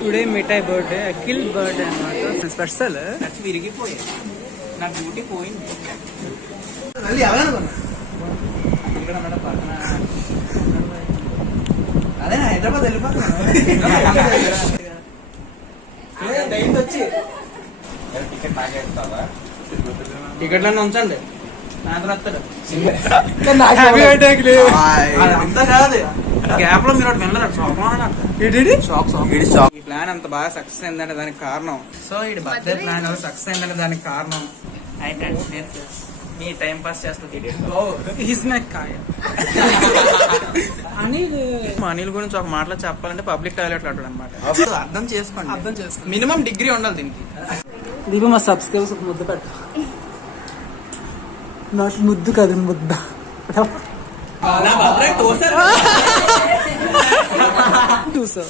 Today మిఠాయి birthday, Akhil birthday అన్నమాట. Special విరిగిపోయాయి, నా duty పోయింది. అదే హైదరాబాద్ వెళ్ళిపోతున్నాను. వచ్చి టికెట్ నాకే ఇస్తావా? టికెట్లన్నీ ఉంచండి, అంతా కాదు. గ్యాప్ లో మీరు వెళ్ళరు. ఈ ప్లాన్ అంత బాగా సక్సెస్ అయిందంటే దానికి కారణం, సో ఈ బర్త్డే ప్లాన్ సక్సెస్ అయిందంటే దానికి కారణం మీ టైం పాస్ చేస్తుంది. అనిల్ గురించి ఒక మాటలో చెప్పాలంటే పబ్లిక్ టాయిలెట్ అంటాడు అనమాట. అర్థం చేసుకోండి, మినిమం డిగ్రీ ఉండాలి దీనికి. దీప మా సబ్స్క్రైబర్స్ ఒక ముద్దు పెట్ట. నాకు ముద్దు కాదు, ముద్ద. చూసా